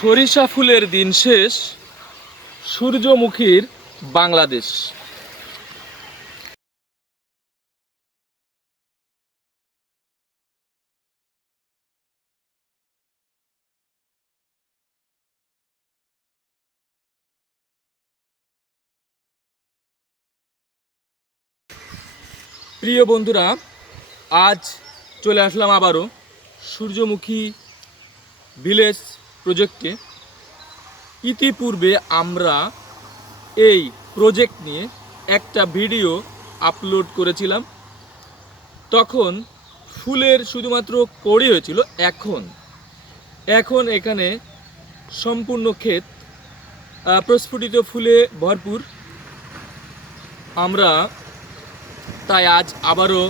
সরিষা ফুলের দিন শেষ, সূর্যমুখীর বাংলাদেশ। প্রিয় বন্ধুরা, আজ চলে আসলাম আবারও সূর্যমুখী ভিলেজ প্রজেক্টে। ইতিপূর্বে আমরা এই প্রজেক্ট নিয়ে একটা ভিডিও আপলোড করেছিলাম, তখন ফুলের শুধুমাত্র কড়ি হয়েছিল। এখন এখানে সম্পূর্ণ ক্ষেত প্রস্ফুটিত ফুলে ভরপুর। আমরা তাই আজ আবারও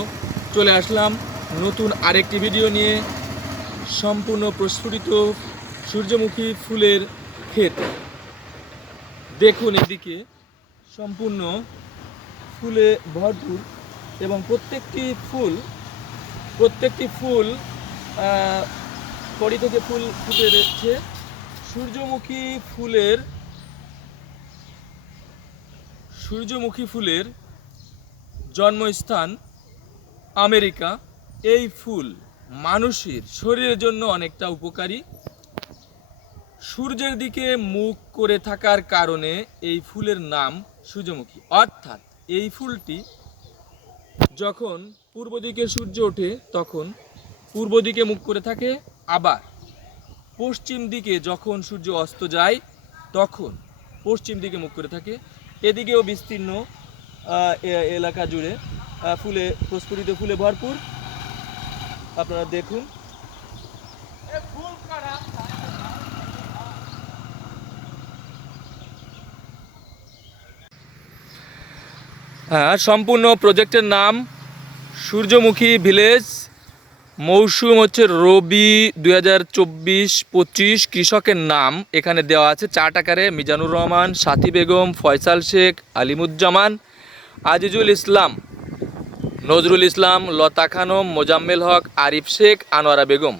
চলে আসলাম নতুন আরেকটি ভিডিও নিয়ে, সম্পূর্ণ প্রস্ফুটিত সূর্যমুখী ফুলের ক্ষেত। দেখুন, এদিকে সম্পূর্ণ ফুলে ভরপুর এবং প্রত্যেকটি ফুল কড়ি থেকে ফুল ফুটে রয়েছে। সূর্যমুখী ফুলের জন্মস্থান আমেরিকা। এই ফুল মানুষের শরীরের জন্য অনেকটা উপকারী। সূর্যের দিকে মুখ করে থাকার কারণে এই ফুলের নাম সূর্যমুখী। অর্থাৎ এই ফুলটি যখন পূর্ব দিকে সূর্য ওঠে তখন পূর্ব দিকে মুখ করে থাকে, আবার পশ্চিম দিকে যখন সূর্য অস্ত যায় তখন পশ্চিম দিকে মুখ করে থাকে। এদিকেও বিস্তীর্ণ এলাকা জুড়ে ফুলে প্রস্ফুটিত ফুলে ভরপুর। আপনারা দেখুন। হ্যাঁ, সম্পূর্ণ প্রজেক্টের নাম সূর্যমুখী ভিলেজ। মৌসুম হচ্ছে রবি 2024-25। কৃষকের নাম এখানে দেওয়া আছে চার্ট আকারে: মিজানুর রহমান, সাথী বেগম, ফয়সাল শেখ, আলিমুজ্জামান, আজিজুল ইসলাম, নজরুল ইসলাম, লতা খানম, মোজাম্মেল হক, আরিফ শেখ, আনোয়ারা বেগম।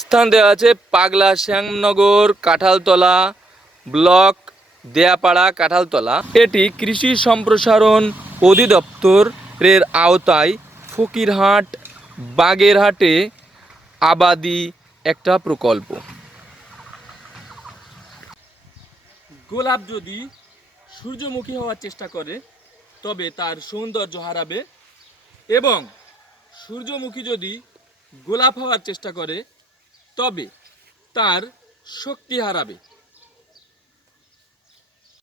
স্থান দেওয়া আছে পাগলা শ্যামনগর, কাঁঠালতলা ব্লক, দেয়াপাড়া, কাঁঠালতলা। এটি কৃষি সম্প্রসারণ অধিদপ্তরের আওতায় ফকিরহাট বাগেরহাটে আবাদি একটা প্রকল্প। গোলাপ যদি সূর্যমুখী হওয়ার চেষ্টা করে তবে তার সৌন্দর্য হারাবে, এবং সূর্যমুখী যদি গোলাপ হওয়ার চেষ্টা করে তবে তার শক্তি হারাবে।